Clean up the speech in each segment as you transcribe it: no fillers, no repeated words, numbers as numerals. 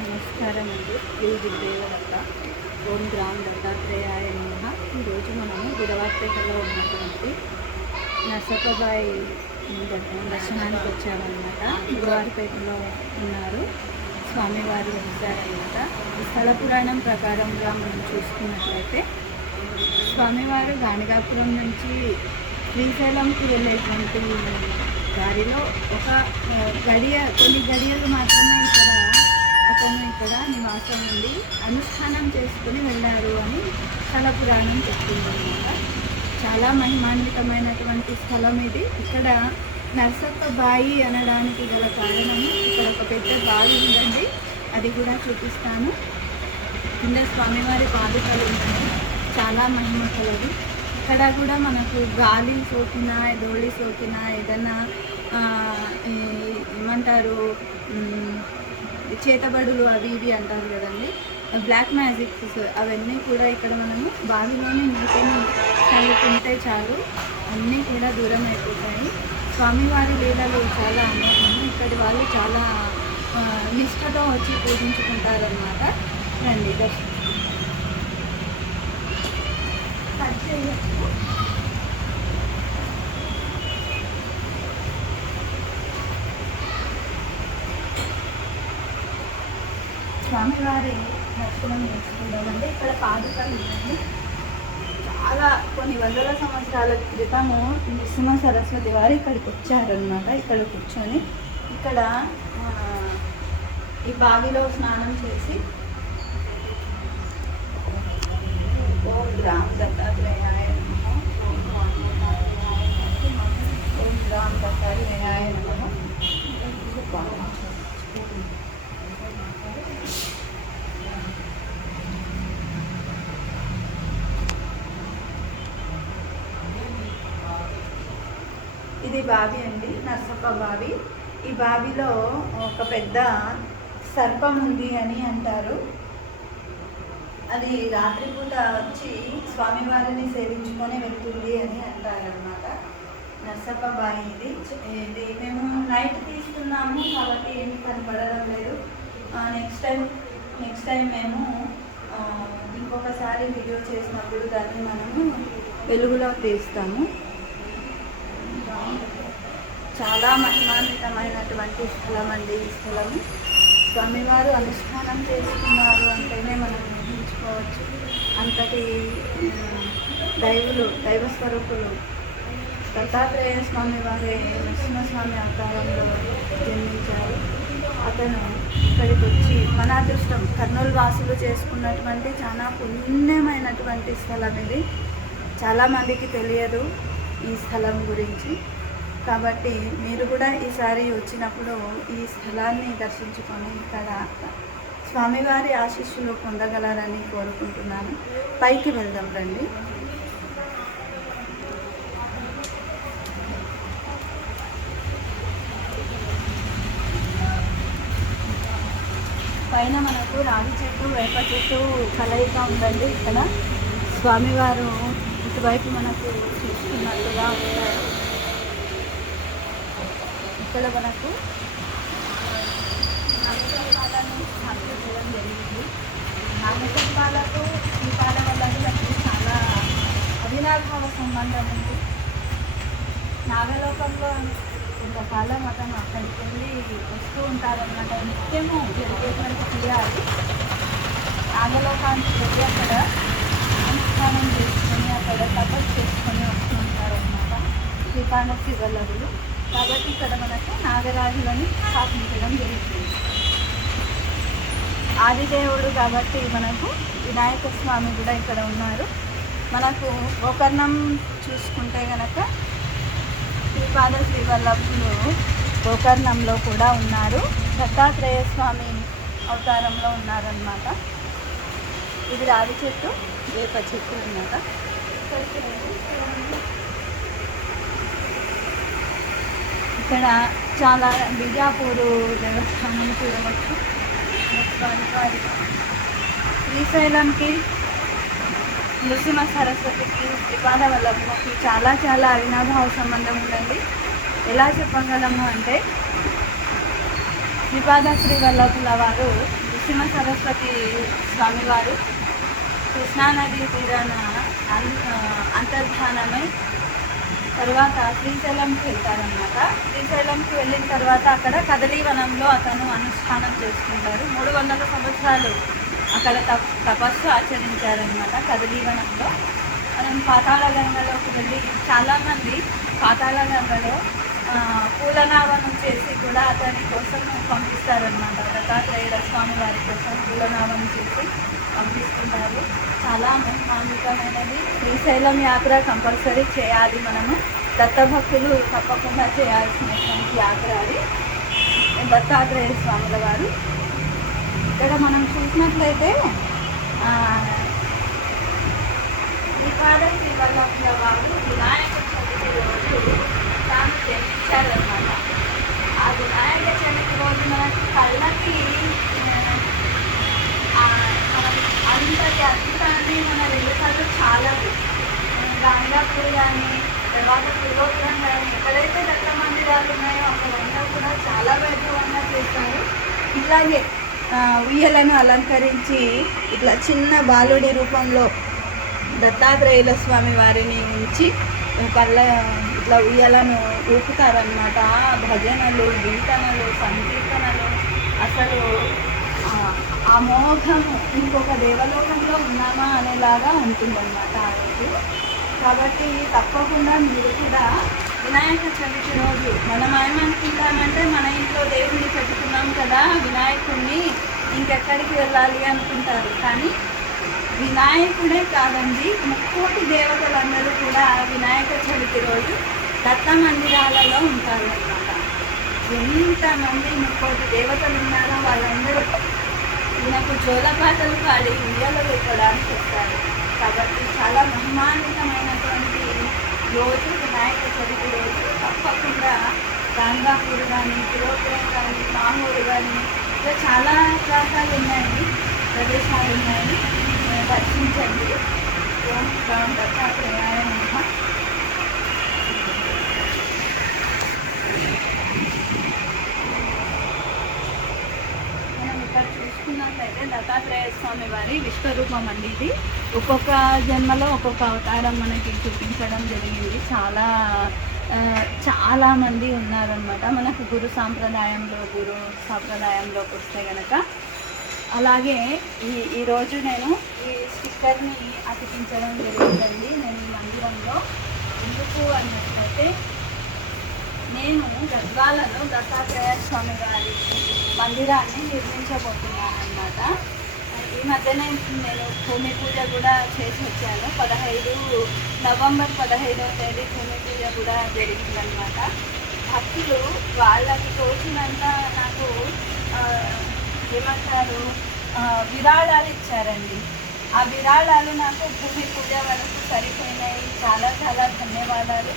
నమస్కారం అండి. శ్రీ గురుదేవదత్త. ఓం గ్రామ దత్తాత్రేయాయ నమః. ఈరోజు మనము గురవార్పేటలో ఉన్నటువంటి నర్సప్పబాయి దర్శనానికి వచ్చామన్నమాట. గురవార్పేటలో ఉన్నారు స్వామివారు వచ్చారన్నమాట. స్థల పురాణం ప్రకారంగా మనం చూసుకున్నట్లయితే స్వామివారు గాణిగాపురం నుంచి శ్రీశైలంకి వెళ్ళేటువంటి దారిలో ఒక కొన్ని గడియలు మాత్రమే ఇక్కడ నివాసం ఉండి అనుష్ఠానం చేసుకుని వెళ్ళారు అని స్థల పురాణం చెప్తుంది అనమాట. చాలా మహిమాన్వితమైనటువంటి స్థలం ఇది. ఇక్కడ నర్సప్ప బాయి అనడానికి గల కారణము, ఇక్కడ ఒక పెద్ద బావి ఉందండి, అది కూడా చూపిస్తాను. కింద స్వామివారి పాదుకలు ఉన్నాయి, చాలా మహిమ కలవి. ఇక్కడ కూడా మనకు గాలి సోకినా ధూళి సోకినా ఏదైనా ఏమంటారు చేతబడులు అవి ఇవి అంటారు కదండి, బ్లాక్ మ్యాజిక్స్ అవన్నీ కూడా ఇక్కడ మనము బావిలోని నీటిని చల్లుకుంటే చాలు అన్నీ కూడా దూరం అయిపోతాయి. స్వామివారి లీలలు చాలా అమోఘము. ఇక్కడి వాళ్ళు చాలా నిష్ఠతో వచ్చి పూజించుకుంటారన్నమాట. రండి దర్శనం స్వామివారి దర్శనం చేసుకుందామండి. ఇక్కడ పాదుకలు ఉన్నాయి. చాలా కొన్ని వందల సంవత్సరాల క్రితము నృసింహ సరస్వతి వారు ఇక్కడికి వచ్చారనమాట. ఇక్కడ కూర్చొని ఇక్కడ ఈ బావిలో స్నానం చేసి ఓం గ్రామ దత్తాత్రేయాయ నమః, ఓం గ్రామ దత్తాత్రేయాయ నమః. ఇది బావి అండి, నర్సప్ప బావి. ఈ బావిలో ఒక పెద్ద సర్పం ఉంది అని అంటారు. అది రాత్రిపూట వచ్చి స్వామివారిని సేవించుకొని వెళ్తుంది అని అంటారనమాట. నర్సప్ప బావి ఇది మేము నైట్ తీస్తున్నాము కాబట్టి ఏమి కనపడడం లేదు. నెక్స్ట్ టైం మేము ఇంకొకసారి వీడియో చేసినప్పుడు దాన్ని మనము వెలుగులో తీస్తాము. చాలా మహిమాన్వితమైనటువంటి స్థలం అండి ఈ స్థలము. స్వామివారు అనుష్ఠానం చేస్తున్నారు అంటేనే మనం ఊహించుకోవచ్చు. అంతటి దైవస్వరూపులు దత్తాత్రేయ స్వామి వారే నరసింహస్వామి అవతారంలో జన్మించారు. అతను ఇక్కడికి వచ్చి మన అదృష్టం, కర్నూలు వాసులు చేసుకున్నటువంటి చాలా పుణ్యమైనటువంటి స్థలం ఇది. చాలామందికి తెలియదు ఈ స్థలం గురించి. కాబట్టి మీరు కూడా ఈసారి వచ్చినప్పుడు ఈ స్థలాన్ని దర్శించుకొని ఇక్కడ స్వామివారి ఆశీస్సులు పొందగలరని కోరుకుంటున్నాను. పైకి వెళ్దాం రండి. పైన మనకు రావి చెట్టు వేప చెట్టు కలయిక ఉందండి. ఇక్కడ స్వామివారు ఇటువైపు మనకు చూస్తున్నట్టుగా ఉంటారు. ఇక్కడ మనకు నాగశిల్పాలను స్థాపన చేయడం జరిగింది. నాగశిల్పాలకు శిల్పాల వల్ల చాలా అవినాభావ సంబంధం ఉంది. నాగలోకంలో కొంతకాలం అతను అక్కడికి వెళ్ళి వస్తూ ఉంటారన్నమాట. నిత్యము జరిగేటువంటి క్రియ అది. నాగలోకానికి వెళ్ళి అక్కడ అనుష్ఠానం చేసుకొని అక్కడ తపస్సు చేసుకొని వస్తూ ఉంటారన్నమాట శ్రీకాళహస్తి వల్లభులు. కాబట్టి ఇక్కడ మనకు నాగరాజులని స్థాపించడం జరుగుతుంది. ఆదిదేవుడు కాబట్టి మనకు వినాయక స్వామి కూడా ఇక్కడ ఉన్నారు. మనకు గోకర్ణం చూసుకుంటే కనుక శ్రీపాద శ్రీవల్లభులు గోకర్ణంలో కూడా ఉన్నారు. దత్తాత్రేయ స్వామి అవతారంలో ఉన్నారన్నమాట. ఇది రావి చెట్టు, వేప చెట్టు అన్నమాట. ఇక్కడ చాలా బిజాపూరు దేవస్థానం చూడవచ్చు. శ్రీశైలంకి, నృసింహ సరస్వతికి, శ్రీపాద వల్లభులకి చాలా అవినాభావ సంబంధం ఉందండి. ఎలా చెప్పగలము అంటే శ్రీపాద శ్రీ వల్లభుల వారు నరసింహ సరస్వతి స్వామివారు కృష్ణానది తీరాన అంతర్ధానమై తర్వాత శ్రీశైలంకి వెళ్తారనమాట. శ్రీశైలంకి వెళ్ళిన తర్వాత అక్కడ కదలీవనంలో అతను అనుష్ఠానం చేసుకుంటారు. 300 సంవత్సరాలు అక్కడ తపస్సు ఆచరించారనమాట కదలీవనంలో. మనం పాతాళ గంగలోకి వెళ్ళి చాలామంది పాతాళ గంగలో పూలనావనం చేసి కూడా అతని కోసం పంపిస్తారనమాట. దత్తాత్రేయుల స్వామి వారి కోసం పూలనావనం చేసి పంపిస్తున్నారు. చాలా మహిమాన్వితమైనది. శ్రీశైలం యాత్ర కంపల్సరీ చేయాలి. మనము దత్తభక్తులు తప్పకుండా చేయాల్సినటువంటి యాత్ర అది. దత్తాత్రేయ స్వాముల వారు ఇక్కడ మనం చూసినట్లయితే శ్రీపాద వల్లభుల వారు వినాయక చవితి రోజు తాను జన్మించారన్నమాట. ఆ వినాయక చవితి రోజు మనకి కళ్ళకి అంతటి అద్భుతాన్ని మన రెండు కళ్ళు చాలా గాంగాపూర్ కానీ తర్వాత పూర్వపురం కానీ ఎక్కడైతే దత్త మందిరాలు ఉన్నాయో అక్కడంతా కూడా చాలా వైభవంగా చేస్తారు. ఇట్లాగే ఉయ్యలను అలంకరించి ఇట్లా చిన్న బాలుడి రూపంలో దత్తాత్రేయుల స్వామి వారిని ఉంచి ఇట్లా ఉయ్యలను ఊపుతారనమాట. భజనలు, కీర్తనలు, సంకీర్తనలు, అసలు అమోఘము, ఇంకొక దేవలోకంలో ఉన్నామా అనేలాగా ఉంటుందన్నమాట ఆ రోజు. కాబట్టి తప్పకుండా మీరు కూడా వినాయక చవితి రోజు మనం ఏమనుకుంటామంటే మన ఇంట్లో దేవుడిని పెట్టుకున్నాం కదా వినాయకుడిని, ఇంకెక్కడికి వెళ్ళాలి అనుకుంటారు. కానీ వినాయకుడే కాదండి, 30 దేవతలందరూ కూడా వినాయక చవితి రోజు దత్త మందిరాలలో ఉంటారు అన్నమాట. ఎంతమంది 30 దేవతలు ఉన్నారో వాళ్ళందరూ ఈయనకు జోలపాటలు పాడి ఉయ్యాలు పెట్టడానికి వస్తారు. కాబట్టి చాలా మహిమాన్వితమైనటువంటి రోజు వినాయక చవితి రోజు. తప్పకుండా గాంగాపూర్ కానీ, పూర్వపురం కానీ, మామూలు కానీ ఇలా చాలా ప్రాంతాలు ఉన్నాయి, ప్రదేశాలు ఉన్నాయి. దర్శించండి. ఓం రామ్ దత్తాత్రేయాయ నమః. మనం ఇక్కడ చూసుకున్నట్లయితే దత్తాత్రేయ స్వామి వారి విశ్వరూపం అండి ఇది. ఒక్కొక్క జన్మలో ఒక్కొక్క అవతారం మనకి చూపించడం జరిగింది. చాలా మంది ఉన్నారనమాట మనకు గురు సాంప్రదాయంలోకి వస్తే కనుక. అలాగే ఈరోజు నేను ఈ స్టిక్కర్ని అతికించడం జరిగిందండి నేను ఈ మందిరంలో. ఎందుకు అన్నట్లయితే నేను గద్వాలలో దత్తాత్రేయ స్వామి వారి మందిరాన్ని నిర్మించబోతున్నాను అన్నమాట. ఈ మధ్యనే నేను భూమి పూజ కూడా చేసి వచ్చాను. నవంబర్ 15వ తేదీ భూమి పూజ కూడా జరిగిందనమాట. భక్తులు వాళ్ళకి తోచినంత నాకు ఏమంటారు విరాళాలు ఇచ్చారండి. ఆ విరాళాలు నాకు భూమి పూజ వరకు సరిపోయినాయి. చాలా చాలా ధన్యవాదాలు.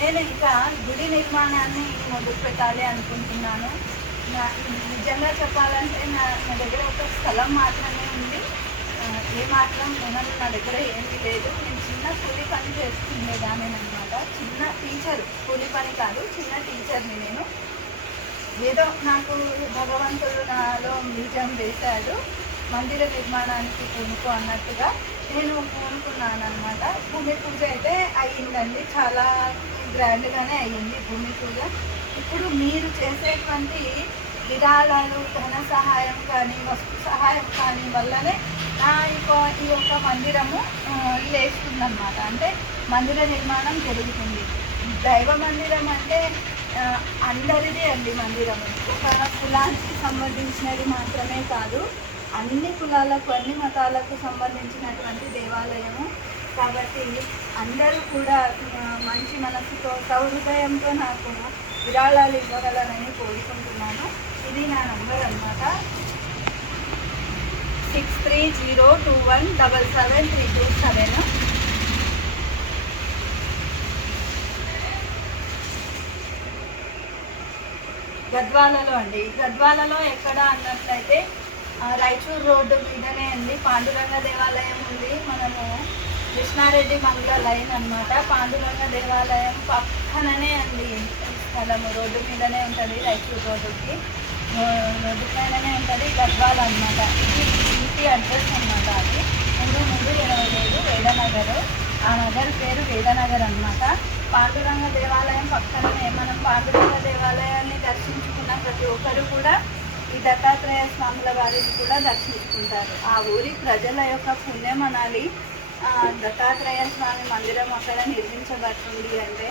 నేను ఇంకా గుడి నిర్మాణాన్ని మొదలు పెట్టాలి అనుకుంటున్నాను. నిజంగా చెప్పాలంటే నా దగ్గర ఒక స్థలం మాత్రమే ఉంది. మాత్రం నా దగ్గర ఏమీ లేదు. నేను చిన్న కూలి పని చేసుకునేదాన్ని అనమాట. చిన్న టీచర్, కూలి పని కాదు, చిన్న టీచర్ని నేను. ఏదో నాకు భగవంతుడు నాలో బీజం వేశాడు, మందిర నిర్మాణానికి పూనుకో అన్నట్టుగా నేను పూనుకున్నాను అనమాట. భూమి పూజ అయితే అయ్యిందండి, చాలా గ్రాండ్గానే అయ్యింది భూమి పూజ. ఇప్పుడు మీరు చేసేటువంటి విరాళాలు, ధన సహాయం కానీ, వస్తు సహాయం కానీ వల్లనే ఈ యొక్క మందిరము లేస్తుందన్నమాట. అంటే మందిర నిర్మాణం జరుగుతుంది. దైవ మందిరం అంటే అందరిది అండి. మందిరము ఒక కులానికి సంబంధించినది మాత్రమే కాదు, అన్ని కులాలకు, అన్ని మతాలకు సంబంధించినటువంటి దేవాలయము. కాబట్టి అందరూ కూడా మంచి మనసుతో, సౌహృదయంతో నాకు విరాళాలు ఇవ్వగలరని కోరుకుంటున్నాను. ఇది నా నంబర్ అన్నమాట, 6302177327. గద్వాలలో అండి. గద్వాలలో ఎక్కడ అన్నట్లయితే రాయచూర్ రోడ్డు మీదనే అండి పాండురంగ దేవాలయం ఉంది. మనము కృష్ణారెడ్డి మంగళ లైన్ అన్నమాట. పాండురంగ దేవాలయం పక్కననే అండి స్థలము, రోడ్డు మీదనే ఉంటుంది రాయచూర్ రోడ్డుకి. రోడ్డు పైననే ఉంటుంది గద్వాల్ అనమాట. ఇది ఇంటి అడ్రస్ అనమాట. అది 3327 వేదనగర్. ఆ నగర్ పేరు వేదనగర్ అనమాట. పాండురంగ దేవాలయం పక్కనే. మనం పాండురంగ దేవాలయాన్ని దర్శించుకున్న ప్రతి ఒక్కరు కూడా ఈ దత్తాత్రేయ స్వాముల వారిని కూడా దర్శించుకుంటారు. ఆ ఊరి ప్రజల యొక్క పుణ్యం అనాలి. దత్తాత్రేయ స్వామి మందిరం అక్కడ నిర్మించబడుతుంది అంటే